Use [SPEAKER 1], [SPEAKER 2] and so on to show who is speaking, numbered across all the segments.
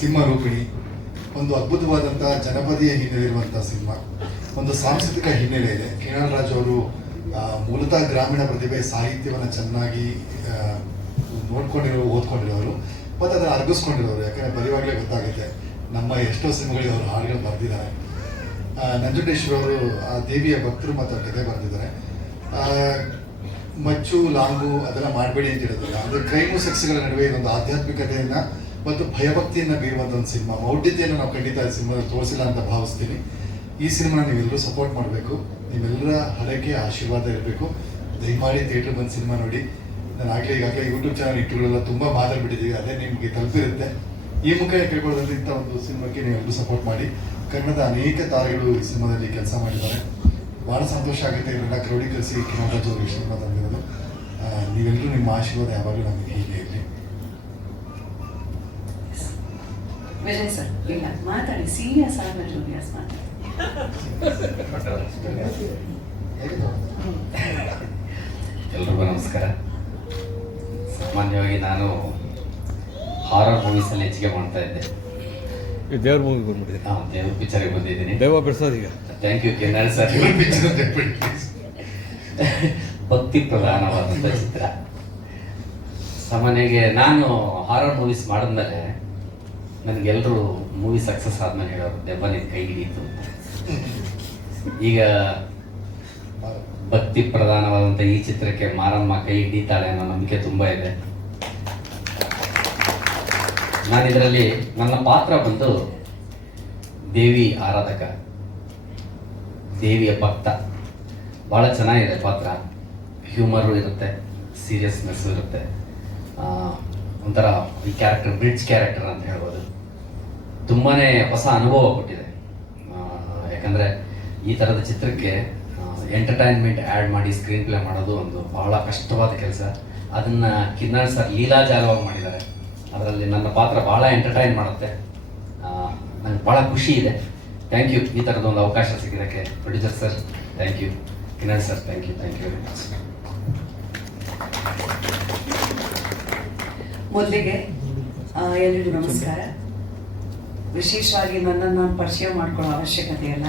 [SPEAKER 1] ಸಿಂಹ ರೂಪಿಣಿ, ಒಂದು ಅದ್ಭುತವಾದಂತಹ ಜನಪದೀಯ ಹಿನ್ನೆಲೆ ಇರುವಂತಹ ಸಿನಿಮಾ. ಒಂದು ಸಾಂಸ್ಕೃತಿಕ ಹಿನ್ನೆಲೆ ಇದೆ. ಕಿರಣ್ ರಾಜ್ ಅವರು ಮೂಲತಃ ಗ್ರಾಮೀಣ ಪ್ರತಿಭೆ ಸಾಹಿತ್ಯವನ್ನು ಚೆನ್ನಾಗಿ ನೋಡ್ಕೊಂಡಿರೋ, ಓದ್ಕೊಂಡಿರೋರು ಮತ್ತು ಅದನ್ನು ಅರ್ಗಿಸ್ಕೊಂಡಿರೋರು, ಯಾಕಂದ್ರೆ ಬರೆಯುವಾಗಲೇ ಗೊತ್ತಾಗುತ್ತೆ, ನಮ್ಮ ಎಷ್ಟೋ ಸಿನಿಮಾಗಳಿಗೆ ಅವರು ಹಾಡುಗಳು ಬರೆದಿದ್ದಾರೆ. ನಂಜುಂಡೇಶ್ವರ ಅವರು, ಆ, ದೇವಿಯ ಭಕ್ತರು ಮತ್ತು ಕತೆ ಬರೆದಿದ್ದಾರೆ. ಮಚ್ಚು, ಲಾಂಗು, ಅದೆಲ್ಲ ಮಾಡಬೇಡಿ ಅಂತ ಹೇಳಿದ್ರು. ಅಂದರೆ ಕ್ರೈಮು, ಸೆಕ್ಸ್ಗಳ ನಡುವೆ ಇದೊಂದು ಆಧ್ಯಾತ್ಮಿಕತೆಯನ್ನ ಮತ್ತು ಭಯಭಕ್ತಿಯನ್ನ ಬೀರುವಂಥ ಒಂದು ಸಿನಿಮಾ, ಮೌಢ್ಯತೆಯನ್ನು ನಾವು ಖಂಡಿತ ಈ ಸಿನಿಮಾದಲ್ಲಿ ತೋರಿಸಿಲ್ಲ ಅಂತ ಭಾವಿಸ್ತೀನಿ. ಈ ಸಿನಿಮಾ ನೀವೆಲ್ಲರೂ ಸಪೋರ್ಟ್ ಮಾಡಬೇಕು. ನಿಮ್ಮೆಲ್ಲರ ಹರಕೆ, ಆಶೀರ್ವಾದ ಇರಬೇಕು. ದಯಮಾಡಿ ಥಿಯೇಟರ್ ಬಂದು ಸಿನಿಮಾ ನೋಡಿ. ನಾನು ಆಗಲೇ ಈಗಾಗಲೇ ಯೂಟ್ಯೂಬ್ ಚಾನಲ್ ಇಟ್ಟುಗಳೆಲ್ಲ ತುಂಬ ಮಾತಾಡ್ಬಿಟ್ಟಿದ್ದೀವಿ ಅದೇ ನಿಮಗೆ ತಲುಪಿರುತ್ತೆ. ಈ ಮುಖ ಕೇಳ್ಕೊಳ್ಳೋದ್ರಿಂದ ಇಂಥ ಒಂದು ಸಿನಿಮಾಕ್ಕೆ ನೀವೆಲ್ಲರೂ ಸಪೋರ್ಟ್ ಮಾಡಿ. ಕನ್ನಡದ ಅನೇಕ ತಾರೆಗಳು ಈ ಸಿನಿಮಾದಲ್ಲಿ ಕೆಲಸ ಮಾಡಿದ್ದಾರೆ. ಬಹಳ ಸಂತೋಷ ಆಗುತ್ತೆ ಇವರೆಲ್ಲ ಕ್ರೋಢೀಕರಿಸಿ ಕಿರಣರಾಜ್ ಈ ಸಿನಿಮಾ ತಂದಿರೋದು. ನೀವೆಲ್ಲರೂ ನಿಮ್ಮ ಆಶೀರ್ವಾದ ಯಾವಾಗಲೂ ನಮಗೆ ಹೀಗೆ
[SPEAKER 2] ವಿಜಯ್ ಸರ್ ಇಲ್ಲ ಮಾತಾಡಿ ಸೀರಿಯಸ್ ಆದ್ಮೇಲೆ ಜೂನಿಯರ್ಸ್ ಮಾತಾಡಿ
[SPEAKER 3] ಎಲ್ರಿಗೂ ನಮಸ್ಕಾರ. ಸಾಮಾನ್ಯವಾಗಿ ನಾನು ಹಾರರ್ ಮೂವೀಸಲ್ಲಿ ಹೆಚ್ಚಿಗೆ ಮಾಡ್ತಾ ಇದ್ದೆ.
[SPEAKER 4] ದೇವ್ರ ಮೂವಿ ಬಂದ್ಬಿಟ್ಟಿದೆ.
[SPEAKER 3] ಆ, ದೇವ್ರ ಪಿಕ್ಚರಿಗೆ ಬಂದಿದ್ದೀನಿ.
[SPEAKER 4] ದೇವ ಬಿಡ್ಸೋದು ಈಗ.
[SPEAKER 3] ಥ್ಯಾಂಕ್ ಯು ಸರ್
[SPEAKER 1] ಪಿಕ್ಚರ್ ಅಂತ please.
[SPEAKER 3] ಭಕ್ತಿ ಪ್ರಧಾನವಾದಂಥ ಚಿತ್ರ. ಸಾಮಾನ್ಯವಾಗಿ ನಾನು ಹಾರರ್ ಮೂವೀಸ್ ಮಾಡಿದ್ಮೇಲೆ ನನಗೆಲ್ಲರೂ ಮೂವಿ ಸಕ್ಸಸ್ ಆದ್ಮೇಲೆ ಹೇಳೋರು ದೆಬ್ಬ ನಿನ್ ಕೈ ಹಿಡಿಯಿತು ಈಗ ಭಕ್ತಿ ಪ್ರಧಾನವಾದಂಥ ಈ ಚಿತ್ರಕ್ಕೆ ಮಾರಮ್ಮ ಕೈ ಹಿಡಿತಾಳೆ ಅನ್ನೋ ನಂಬಿಕೆ ತುಂಬಾ ಇದೆ. ನಾನು ಇದರಲ್ಲಿ ನನ್ನ ಪಾತ್ರ ಬಂದು ದೇವಿ ಆರಾಧಕ, ದೇವಿಯ ಭಕ್ತ. ಭಾಳ ಚೆನ್ನಾಗಿದೆ ಪಾತ್ರ. ಹ್ಯೂಮರು ಇರುತ್ತೆ, ಸೀರಿಯಸ್ನೆಸ್ಸು ಇರುತ್ತೆ. ಒಂಥರ ಈ ಕ್ಯಾರೆಕ್ಟರ್ ಬ್ರಿಡ್ಜ್ ಕ್ಯಾರೆಕ್ಟರ್ ಅಂತ ಹೇಳ್ಬೋದು. ತುಂಬಾನೇ ಹೊಸ ಅನುಭವ ಕೊಟ್ಟಿದೆ. ಯಾಕಂದರೆ ಯಾಕಂದ್ರೆ ಈ ಥರದ ಚಿತ್ರಕ್ಕೆ ಎಂಟರ್ಟೈನ್ಮೆಂಟ್ ಆ್ಯಡ್ ಮಾಡಿ ಸ್ಕ್ರೀನ್ ಪ್ಲೇ ಮಾಡೋದು ಒಂದು ಬಹಳ ಕಷ್ಟವಾದ ಕೆಲಸ. ಅದನ್ನು ಕಿನ್ನರ್ ಸರ್ ಲೀಲಾಜಾಲವಾಗಿ ಮಾಡಿದ್ದಾರೆ. ಅದರಲ್ಲಿ ನನ್ನ ಪಾತ್ರ ಭಾಳ ಎಂಟರ್ಟೈನ್ ಮಾಡುತ್ತೆ. ನನಗೆ ಭಾಳ ಖುಷಿ ಇದೆ. ಥ್ಯಾಂಕ್ ಯು ಈ ಥರದ ಒಂದು ಅವಕಾಶ ಸಿಕ್ಕಿದ್ದಕ್ಕೆ producer sir thank you Kinnar sir thank you thank you very much
[SPEAKER 2] ಮೊದಲಿಗೆ ಎಲ್ಲರಿಗೂ ನಮಸ್ಕಾರ. ವಿಶೇಷವಾಗಿ ನನ್ನನ್ನು ನಾನು ಪರಿಚಯ ಮಾಡ್ಕೊಳ್ಳೋ ಅವಶ್ಯಕತೆ ಇಲ್ಲ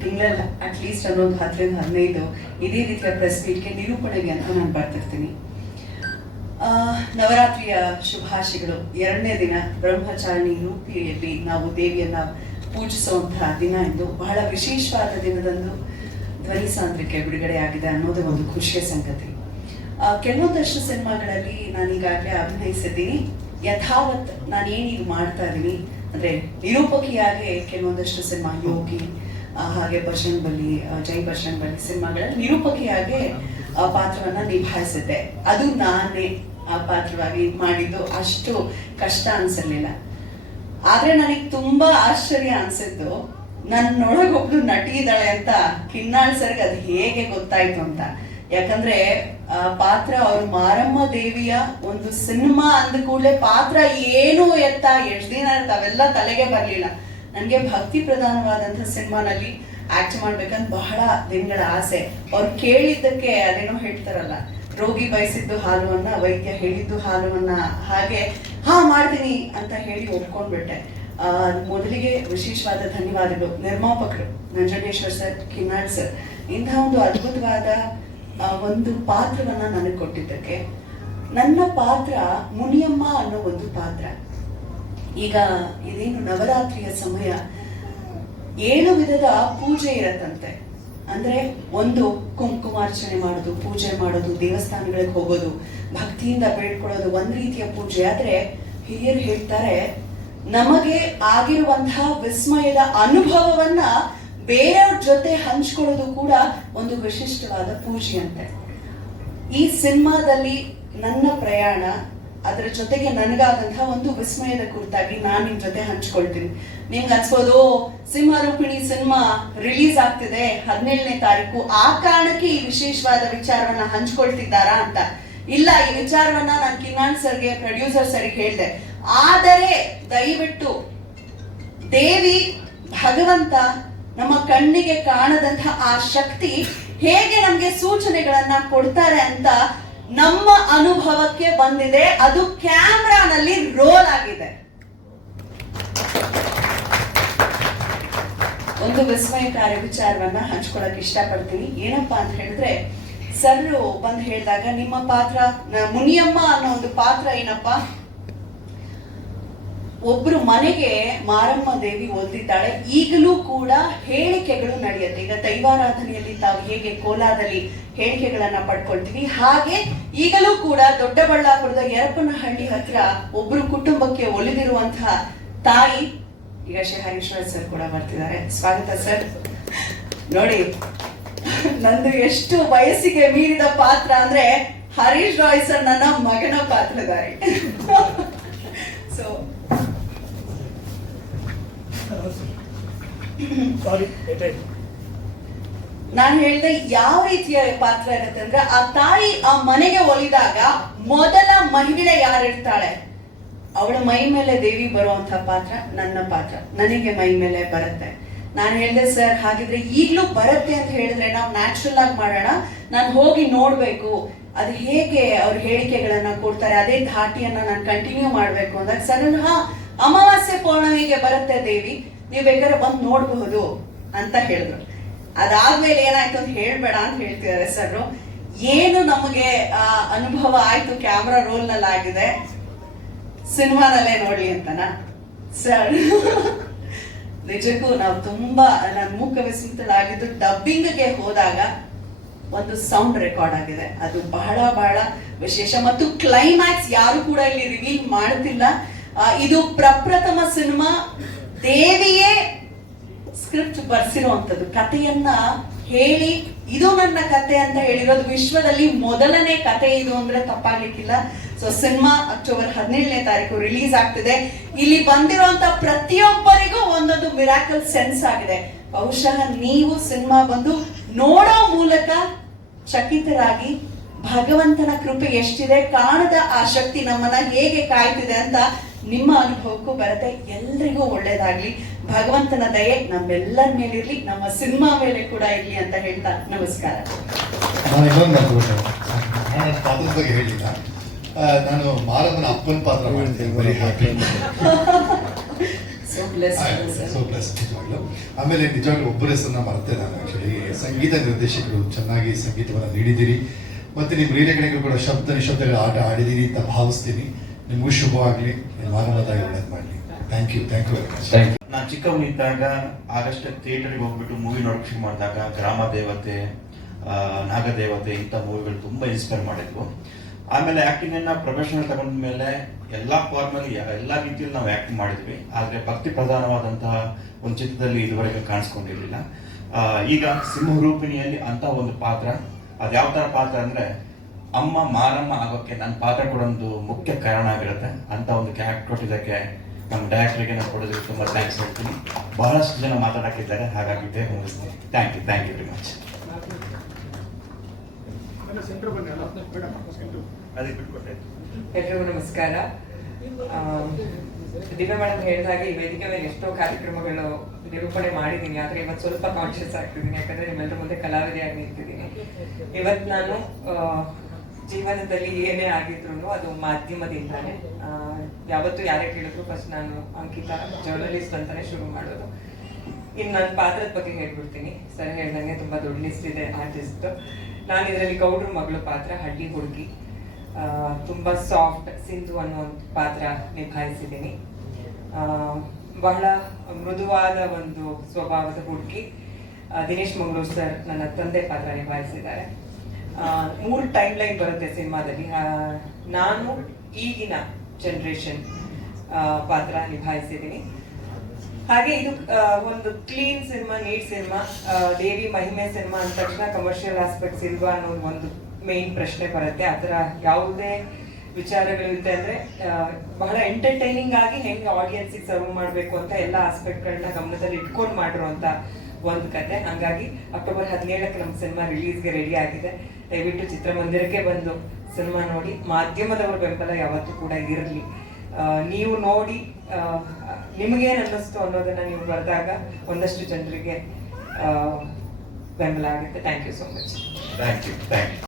[SPEAKER 2] ತಿಂಗಳಲ್ಲ ಅಟ್ಲೀಸ್ಟ್ ಅನ್ನೊಂದು ಹತ್ತರಿಂದ ಹದಿನೈದು ಇದೇ ರೀತಿಯ ಪ್ರೆಸ್ ಮೀಟ್ಗೆ ನಿರೂಪಣೆಗೆ ಅಂತ ನಾನು ಬರ್ತಿರ್ತೀನಿ. ನವರಾತ್ರಿಯ ಶುಭಾಶಯಗಳು. ಎರಡನೇ ದಿನ ಬ್ರಹ್ಮಚಾರಿಣಿ ರೂಪಿಯಲ್ಲಿ ನಾವು ದೇವಿಯನ್ನು ಪೂಜಿಸುವಂತಹ ದಿನ ಎಂದು ಬಹಳ ವಿಶೇಷವಾದ ದಿನದಂದು ಧ್ವನಿ ಸಾಂದ್ರಿಕೆ ಬಿಡುಗಡೆಯಾಗಿದೆ ಅನ್ನೋದೇ ಒಂದು ಖುಷಿಯ ಸಂಗತಿ. ಕೆಲವೊಂದಷ್ಟು ಸಿನಿಮಾಗಳಲ್ಲಿ ನಾನು ಈಗಾಗಲೇ ಅಭಿನಯಿಸಿದ್ದೀನಿ. ಯಥಾವತ್ ನಾನು ಏನೀಗ ಮಾಡ್ತಾ ಇದ್ದೀನಿ ಅಂದ್ರೆ ನಿರೂಪಕಿಯಾಗಿ ಕೆಲವೊಂದಷ್ಟು ಸಿನಿಮಾ, ಯೋಗಿ ಹಾಗೆ ಬಶನ್ ಬಲಿ ಜೈ ಬಜನ್ ಬಲಿ ಸಿನಿಮಾಗಳಲ್ಲಿ ನಿರೂಪಕಿಯಾಗಿ ಪಾತ್ರವನ್ನ ನಿಭಾಯಿಸಿದ್ದೆ. ಅದು ನಾನೇ ಆ ಪಾತ್ರವಾಗಿ ಮಾಡಿದ್ದು. ಅಷ್ಟು ಕಷ್ಟ ಅನ್ಸಲಿಲ್ಲ ಆದ್ರೆ ನನಗೆ ತುಂಬಾ ಆಶ್ಚರ್ಯ ಅನ್ಸಿದ್ದು ನನ್ನೊಳಗೊಬ್ಳು ನಟಿ ಇದ್ದಾಳೆ ಅಂತ ಕಿನ್ನಾಳ್ ಸರ್ಗೆ ಅದು ಹೇಗೆ ಗೊತ್ತಾಯ್ತು ಅಂತ. ಯಾಕಂದ್ರೆ ಪಾತ್ರ ಅವ್ರ ಮಾರಮ್ಮ ದೇವಿಯ ಒಂದು ಸಿನಿಮಾ ಅಂದ ಕೂಡಲೇ ಪಾತ್ರ ಏನು ಎತ್ತ ಎಷ್ಟ್ ದಿನ ಅವೆಲ್ಲ ತಲೆಗೆ ಬರ್ಲಿಲ್ಲ. ನನಗೆ ಭಕ್ತಿ ಪ್ರಧಾನವಾದಂತ ಸಿನಿಮಾನಲ್ಲಿ ಆಕ್ಟ್ ಮಾಡ್ಬೇಕಂತ ಬಹಳ ದಿನಗಳ ಆಸೆ. ಅವ್ರು ಕೇಳಿದ್ದಕ್ಕೆ ಅದೇನೋ ಹೇಳ್ತಾರಲ್ಲ, ರೋಗಿ ಬಯಸಿದ್ದು ಹಾಲುವನ್ನ, ವೈದ್ಯ ಹೇಳಿದ್ದು ಹಾಲುವನ್ನ, ಹಾಗೆ, ಹಾ, ಮಾಡ್ತೀನಿ ಅಂತ ಹೇಳಿ ಒಪ್ಕೊಂಡ್ಬಿಟ್ಟೆ. ಮೊದಲಿಗೆ ವಿಶೇಷವಾದ ಧನ್ಯವಾದಗಳು. ನಿರ್ಮಾಪಕರು, ನಂಜನೇಶ್ವರ್ ಸರ್, ಕಿನ್ನಾಳ್ ಸರ್, ಇಂತಹ ಒಂದು ಅದ್ಭುತವಾದ ಒಂದು ಪಾತ್ರವನ್ನ ನನಗೆ ಕೊಟ್ಟಿದ್ದಕ್ಕೆ. ನನ್ನ ಪಾತ್ರ ಮುನಿಯಮ್ಮ ಅನ್ನೋ ಒಂದು ಪಾತ್ರ. ಈಗ ಇದೇನು ನವರಾತ್ರಿಯ ಸಮಯ. ಏಳು ವಿಧದ ಪೂಜೆ ಇರತ್ತಂತೆ. ಅಂದ್ರೆ ಒಂದು, ಕುಂಕುಮಾರ್ಚನೆ ಮಾಡೋದು, ಪೂಜೆ ಮಾಡೋದು, ದೇವಸ್ಥಾನಗಳಿಗೆ ಹೋಗೋದು, ಭಕ್ತಿಯಿಂದ ಬೇಡ್ಕೊಳ್ಳೋದು ಒಂದ್ ರೀತಿಯ ಪೂಜೆ. ಆದ್ರೆ ಹಿರಿಯರು ಹೇಳ್ತಾರೆ, ನಮಗೆ ಆಗಿರುವಂತಹ ವಿಸ್ಮಯದ ಅನುಭವವನ್ನ ಬೇರೆಯವ್ರ ಜೊತೆ ಹಂಚ್ಕೊಳ್ಳೋದು ಕೂಡ ಒಂದು ವಿಶಿಷ್ಟವಾದ ಪೂಜೆ ಅಂತೆ ಈ ಸಿನಿಮಾದಲ್ಲಿ ನನ್ನ ಪ್ರಯಾಣ ಅದರ ಜೊತೆಗೆ ನನಗಾದಂತಹ ಒಂದು ವಿಸ್ಮಯದ ಕುರಿತಾಗಿ ನಾನು ನಿಮ್ ಜೊತೆ ಹಂಚ್ಕೊಳ್ತೀನಿ. ನಿಮ್ಗೆ ಅನ್ಸ್ಬೋದು "ಓ, ಸಿಂಹರೂಪಿಣಿ ಸಿನಿಮಾ ರಿಲೀಸ್ ಆಗ್ತಿದೆ ಹದಿನೇಳನೇ ತಾರೀಕು ಆ ಕಾರಣಕ್ಕೆ ಈ ವಿಶೇಷವಾದ ವಿಚಾರವನ್ನ ಹಂಚ್ಕೊಳ್ತಿದ್ದಾರಾ ಅಂತ. ಇಲ್ಲ ಈ ವಿಚಾರವನ್ನ ನಾನು ಕಿನ್ನಾನ್ ಸರ್ಗೆ ಪ್ರೊಡ್ಯೂಸರ್ ಸರ್ಗೆ ಹೇಳಿದೆ. ಆದರೆ ದಯವಿಟ್ಟು ದೇವಿ ಭಗವಂತ ನಮ್ಮ ಕಣ್ಣಿಗೆ ಕಾಣದಂತಹ ಆ ಶಕ್ತಿ ಹೇಗೆ ನಮ್ಗೆ ಸೂಚನೆಗಳನ್ನ ಕೊಡ್ತಾರೆ ಅಂತ ನಮ್ಮ ಅನುಭವಕ್ಕೆ ಬಂದಿದೆ. ಅದು ಕ್ಯಾಮ್ರಾನಲ್ಲಿ ರೋಲ್ ಆಗಿದೆ. ಒಂದು ವಿಸ್ಮಯಕಾರಿ ವಿಚಾರವನ್ನ ಹಂಚ್ಕೊಳಕ್ ಇಷ್ಟಪಡ್ತೀನಿ. ಏನಪ್ಪ ಅಂತ ಹೇಳಿದ್ರೆ ಸರ್ ಬಂದು ಹೇಳಿದಾಗ, ನಿಮ್ಮ ಪಾತ್ರ ಮುನಿಯಮ್ಮ ಅನ್ನೋ ಒಂದು ಪಾತ್ರ ಏನಪ್ಪಾ? ಒಬ್ರು ಮನೆಗೆ ಮಾರಮ್ಮ ದೇವಿ ಒಲ್ದಿದ್ದಾಳೆ ಈಗಲೂ ಕೂಡ ಹೇಳಿಕೆಗಳು ನಡೆಯುತ್ತೆ. ಈಗ ದೈವಾರಾಧನೆಯಲ್ಲಿ ತಾವು ಹೇಗೆ ಕೋಲಾದಲ್ಲಿ ಹೇಳಿಕೆಗಳನ್ನ ಪಡ್ಕೊಳ್ತೀವಿ, ಹಾಗೆ ಈಗಲೂ ಕೂಡ ದೊಡ್ಡಬಳ್ಳಾಪುರದ ಯರಪನಹಳ್ಳಿ ಹತ್ರ ಒಬ್ರು ಕುಟುಂಬಕ್ಕೆ ಒಲಿದಿರುವಂತಹ ತಾಯಿ, ಈಗ ಶ್ರೀ ಹರೀಶ್ವರ್ ಸರ್ ಕೂಡ ಬರ್ತಿದ್ದಾರೆ. ಸ್ವಾಗತ ಸರ್ ನೋಡಿ, ನಂದು ಎಷ್ಟು ವಯಸ್ಸಿಗೆ ಮೀರಿದ ಪಾತ್ರ ಅಂದ್ರೆ ಹರೀಶ್ ರಾಯ್ ಸರ್ ನನ್ನ ಮಗನ ಪಾತ್ರಧಾರಿ ಸೊ
[SPEAKER 5] ಸಾರಿ
[SPEAKER 2] ನಾನು ಹೇಳಿದೆ ಯಾವ ರೀತಿಯ ಪಾತ್ರ ಇರುತ್ತೆ ಅಂದ್ರೆ ಆ ತಾಯಿ ಆ ಮನೆಗೆ ಒಲಿದಾಗ ಮೊದಲ ಮಹಿಳೆ ಯಾರಿರ್ತಾಳೆ ಅವಳ ಮೈ ಮೇಲೆ ದೇವಿ ಬರುವಂತ ಪಾತ್ರ ನನ್ನ ಪಾತ್ರ. ನನಗೆ ಮೈ ಮೇಲೆ ಬರುತ್ತೆ. ನಾನು ಹೇಳಿದೆ, ಸರ್, ಹಾಗಿದ್ರೆ ಈಗಲೂ ಬರುತ್ತೆ ಅಂತ ಹೇಳಿದ್ರೆ ನಾವು ನ್ಯಾಚುರಲ್ ಆಗಿ ಮಾಡೋಣ. ನಾನು ಹೋಗಿ ನೋಡ್ಬೇಕು. ಅದು ಹೇಗೆ ಅವ್ರ ಹೇಳಿಕೆಗಳನ್ನ ಕೊಡ್ತಾರೆ, ಅದೇ ಧಾಟಿಯನ್ನ ನಾನು ಕಂಟಿನ್ಯೂ ಮಾಡ್ಬೇಕು. ಅಂದಾಗ, ಸರ್, ಹಾ, ಅಮಾವಾಸ್ಯೆ ಪೌರ್ಣಮಿಗೆ ಬರುತ್ತೆ ದೇವಿ. ನೀವು ಬೇಕಾದ್ರೆ ಬಂದು ನೋಡಬಹುದು ಅಂತ ಹೇಳಿದ್ರು. ಅದಾದ್ಮೇಲೆ ಏನಾಯ್ತು ಅಂತ ಹೇಳ್ಬೇಡ ಅಂತ ಹೇಳ್ತಿದ್ದಾರೆ ಸರ್ ಏನು ನಮಗೆ ಅನುಭವ ಆಯ್ತು, ಕ್ಯಾಮ್ರಾ ರೋಲ್ನಲ್ಲಿ ಆಗಿದೆ. ಸಿನಿಮಾನಲ್ಲೇ ನೋಡಿ ಅಂತನ? ಸರ್, ನಿಜಕ್ಕೂ ನಾವು ತುಂಬಾ, ನಾನು ಮೂಕ ಡಬ್ಬಿಂಗ್ ಡಬ್ಬಿಂಗ್ಗೆ ಹೋದಾಗ ಒಂದು ಸೌಂಡ್ ರೆಕಾರ್ಡ್ ಆಗಿದೆ. ಅದು ಬಹಳ ಬಹಳ ವಿಶೇಷ. ಮತ್ತು ಕ್ಲೈಮ್ಯಾಕ್ಸ್ ಯಾರು ಕೂಡ ಇಲ್ಲಿ ರಿವೀಲ್ ಮಾಡ್ತಿಲ್ಲ. ಇದು ಪ್ರಪ್ರಥಮ ಸಿನಿಮಾ. ದೇವಿಯೇ ಸ್ಕ್ರಿಪ್ಟ್ ಬರ್ಸಿರುವಂತದ್ದು ಕಥೆಯನ್ನ ಹೇಳಿ, ಇದು ನನ್ನ ಕತೆ ಅಂತ ಹೇಳಿರೋದು ವಿಶ್ವದಲ್ಲಿ ಮೊದಲನೇ ಕತೆ ಇದು ಅಂದ್ರೆ ತಪ್ಪಾಗ್ಲಿಕ್ಕಿಲ್ಲ. ಸೊ ಸಿನಿಮಾ ಅಕ್ಟೋಬರ್ ಹದಿನೇಳನೇ ತಾರೀಕು ರಿಲೀಸ್ ಆಗ್ತಿದೆ. ಇಲ್ಲಿ ಬಂದಿರುವಂತ ಪ್ರತಿಯೊಬ್ಬರಿಗೂ ಒಂದೊಂದು ಮಿರಾಕಲ್ ಸೆನ್ಸ್ ಆಗಿದೆ. ಬಹುಶಃ ನೀವು ಸಿನಿಮಾ ಬಂದು ನೋಡೋ ಮೂಲಕ ಚಕಿತರಾಗಿ ಭಗವಂತನ ಕೃಪೆ ಎಷ್ಟಿದೆ ಕಾಣದ ಆ ಶಕ್ತಿ ನಮ್ಮನ್ನ ಹೇಗೆ ಕಾಯ್ತಿದೆ ಅಂತ ನಿಮ್ಮ ಅನುಭವಕ್ಕೂ ಬರುತ್ತೆ. ಎಲ್ರಿಗೂ ಒಳ್ಳೇದಾಗ್ಲಿ. ಭಗವಂತನ ದಯೆ ನಮ್ಮೆಲ್ಲರ ಮೇಲಿರ್ಲಿ ನಮ್ಮ ಸಿನಿಮಾ ಮೇಲೆ ಕೂಡ ಇರ್ಲಿ ಅಂತ ಹೇಳ್ತಾ ನಮಸ್ಕಾರ.
[SPEAKER 1] ನಾನು ಪಾತ್ರದ ಬಗ್ಗೆ ಹೇಳಿಲ್ಲ. ಮಾರಮ್ಮನ ಅಪ್ಪನ ಪಾತ್ರ ಮಾಡ್ತೀನಿ.
[SPEAKER 2] ಸೊ
[SPEAKER 1] ಪ್ಲಸ್ ನಿಜವಾಗ್ಲು. ಆಮೇಲೆ ನಿಜವಾಗ್ಲೂ ಒಬ್ಬರ ಹೆಸರನ್ನ ಮರ್ತೆ ನಾನು ಆಕ್ಚುಲಿ ಸಂಗೀತ ನಿರ್ದೇಶಕರು ಚೆನ್ನಾಗಿ ಸಂಗೀತವನ್ನು ನೀಡಿದ್ದೀರಿ. ಮತ್ತೆ ನಿಮ್ಮ ಕಡೆಗೂ ಕೂಡ ಶಬ್ದ ನಿಶಬ್ದಗಳ ಆಟ ಆಡಿದ್ದೀರಿ ಅಂತ ಭಾವಿಸ್ತೀನಿ. ನಿಮಗೂ ಶುಭವಾಗಲಿ. ನಿಮ್ಮ ಮಾನವದಾಗಿ ಒಳ್ಳೇದು ಮಾಡಲಿ. Thank you thank you very much
[SPEAKER 3] thank you
[SPEAKER 6] ನಾನು ಚಿಕ್ಕವನಿದ್ದಾಗ ಆಗಸ್ಟ್ ಥಿಯೇಟರ್ಗೆ ಹೋಗ್ಬಿಟ್ಟು ಮೂವಿ ನೋಡೋಕೆ ಶುರು ಮಾಡಿದಾಗ ಗ್ರಾಮ ದೇವತೆ ನಾಗದೇವತೆ ಇಂಥ ಮೂವಿಗಳು ತುಂಬ ಇನ್ಸ್ಪೈರ್ ಮಾಡಿದ್ವು. ಆಮೇಲೆ ಆ್ಯಕ್ಟಿಂಗನ್ನು ಅನ್ನ ಪ್ರೊಫೆಷನಲ್ ತಗೊಂಡ ಮೇಲೆ ಎಲ್ಲ ಫಾರ್ಮಲ್ಲಿ ಎಲ್ಲ ರೀತಿಯಲ್ಲಿ ನಾವು ಆ್ಯಕ್ಟಿಂಗ್ ಮಾಡಿದ್ವಿ. ಆದರೆ ಭಕ್ತಿ ಪ್ರಧಾನವಾದಂತಹ ಒಂದು ಚಿತ್ರದಲ್ಲಿ ಇದುವರೆಗೆ ಕಾಣಿಸ್ಕೊಂಡಿರ್ಲಿಲ್ಲ. ಈಗ ಸಿಂಹ ರೂಪಿಣಿಯಲ್ಲಿ ಅಂತ ಒಂದು ಪಾತ್ರ ಅದು ಯಾವ ಥರ ಪಾತ್ರ ಅಂದ್ರೆ ಅಮ್ಮ ಮಾರಮ್ಮ ಆಗೋಕ್ಕೆ ನನ್ನ ಪಾತ್ರ ಕೂಡ ಒಂದು ಮುಖ್ಯ ಕಾರಣ ಆಗಿರುತ್ತೆ. ಅಂತ ಒಂದು ಕ್ಯಾರೆಕ್ಟರ್ ಕೊಟ್ಟಿದ್ದಕ್ಕೆ ನಮ್ಮ ಡೈರೆಕ್ಟ್ರಿಗೆ ನಾನು ಕೊಡೋದಕ್ಕೆ ತುಂಬ ಥ್ಯಾಂಕ್ಸ್ ಹೇಳ್ತೀನಿ. ಬಹಳಷ್ಟು ಜನ ಮಾತಾಡಕ್ಕಿದ್ದಾರೆ ಹಾಗಾಗಿ ಬೇಗ ಮುಗಿಸ್ತೀನಿ. Thank you thank you very much
[SPEAKER 7] ಎಲ್ರಿಗೂ ನಮಸ್ಕಾರ. ಆ, ದಿವ್ಯಾ ಮೇಡಮ್ ಹೇಳಿದಾಗೆ ಈ ವೇದಿಕೆ ಮೇಲೆ ಎಷ್ಟೋ ಕಾರ್ಯಕ್ರಮಗಳು ನಿರೂಪಣೆ ಮಾಡಿದ್ದೀನಿ. ಆದ್ರೆ ಇವತ್ತು ಸ್ವಲ್ಪ ಕಾನ್ಶಿಯಸ್ ಆಗ್ತಿದ್ದೀನಿ. ಯಾಕಂದ್ರೆ ನಿಮ್ಮೆಲ್ಲರ ಮುಂದೆ ಕಲಾವಿದೆಯಾಗಿ ನಿಂತಿದ್ದೀನಿ. ಇವತ್ತು ನಾನು ಜೀವನದಲ್ಲಿ ಏನೇ ಆಗಿದ್ರು ಅದು ಮಾಧ್ಯಮದಿಂದಾನೆ. ಯಾವತ್ತು ಯಾರೇ ಕೇಳಿದ್ರು ಫಸ್ಟ್ ನಾನು ಅಂಕಿತಾ ಜರ್ನಲಿಸ್ಟ್ ಅಂತಾನೆ ಶುರು ಮಾಡೋದು. ಇನ್ನು ನನ್ನ ಪಾತ್ರದ ಬಗ್ಗೆ ಹೇಳ್ಬಿಡ್ತೀನಿ. ಸರ್ ಹೇಳ್ದಂಗೆ ತುಂಬಾ ದೊಡ್ಡ ಲಿಸ್ಟ್ ಇದೆ ಆರ್ಟಿಸ್ಟ್ ನಾನು ಇದರಲ್ಲಿ ಗೌಡ್ರ ಮಗಳು ಪಾತ್ರ, ಹಳ್ಳಿ ಹುಡುಗಿ. ತುಂಬಾ ಸಾಫ್ಟ್ ಸಿಂಧು ಅನ್ನೋ ಪಾತ್ರ ನಿಭಾಯಿಸಿದ್ದೀನಿ. ಬಹಳ ಮೃದುವಾದ ಒಂದು ಸ್ವಭಾವದ ಹುಡುಗಿ ದಿನೇಶ್ ಮಂಗಳೂರು ಸರ್ ನನ್ನ ತಂದೆ ಪಾತ್ರ ನಿಭಾಯಿಸಿದ್ದಾರೆ. ಮೂರು ಟೈಮ್ ಲೈನ್ ಬರುತ್ತೆ ಸಿನಿಮಾದಲ್ಲಿ. ನಾನು ಈಗಿನ ಜನರೇಷನ್ ಪಾತ್ರ ನಿಭಾಯಿಸಿದ್ದೀನಿ. ಹಾಗೆ ಇದು ಒಂದು ಕ್ಲೀನ್ ಸಿನಿಮಾ ನೀಟ್ ಸಿನಿಮಾ ದೇವಿ ಮಹಿಮೆ ಸಿನಿಮಾ ಅಂದ ತಕ್ಷಣ ಕಮರ್ಷಿಯಲ್ ಆಸ್ಪೆಕ್ಟ್ಸ್ ಇಲ್ವಾ ಅನ್ನೋ ಒಂದು ಮೇನ್ ಪ್ರಶ್ನೆ ಬರುತ್ತೆ. ಥರ ಯಾವುದೇ ವಿಚಾರಗಳಿರುತ್ತೆ ಅಂದ್ರೆ ಬಹಳ ಎಂಟರ್ಟೈನಿಂಗ್ ಆಗಿ ಹೆಂಗೆ ಆಡಿಯನ್ಸಿಗೆ ಸರ್ವ್ ಮಾಡಬೇಕು ಅಂತ ಎಲ್ಲ ಆಸ್ಪೆಕ್ಟ್ಗಳನ್ನ ಗಮನದಲ್ಲಿ ಇಟ್ಕೊಂಡು ಮಾಡಿರುವಂತ ಒಂದು ಕತೆ. ಹಂಗಾಗಿ ಅಕ್ಟೋಬರ್ ಹದಿನೇಳಕ್ಕೆ ನಮ್ಮ ಸಿನಿಮಾ ರಿಲೀಸ್ಗೆ ರೆಡಿ ಆಗಿದೆ. ದಯವಿಟ್ಟು ಚಿತ್ರಮಂದಿರಕ್ಕೆ ಬಂದು ಸಿನಿಮಾ ನೋಡಿ. ಮಾಧ್ಯಮದವರ ಬೆಂಬಲ ಯಾವತ್ತೂ ಕೂಡ ಇರಲಿ. ನೀವು ನೋಡಿ ನಿಮಗೇನು ಅನ್ನಿಸ್ತು ಅನ್ನೋದನ್ನ ನೀವು ಬರೆದಾಗ ಒಂದಷ್ಟು ಜನರಿಗೆ ಬೆಂಬಲ ಆಗುತ್ತೆ. Thank you so much
[SPEAKER 6] thank you thank you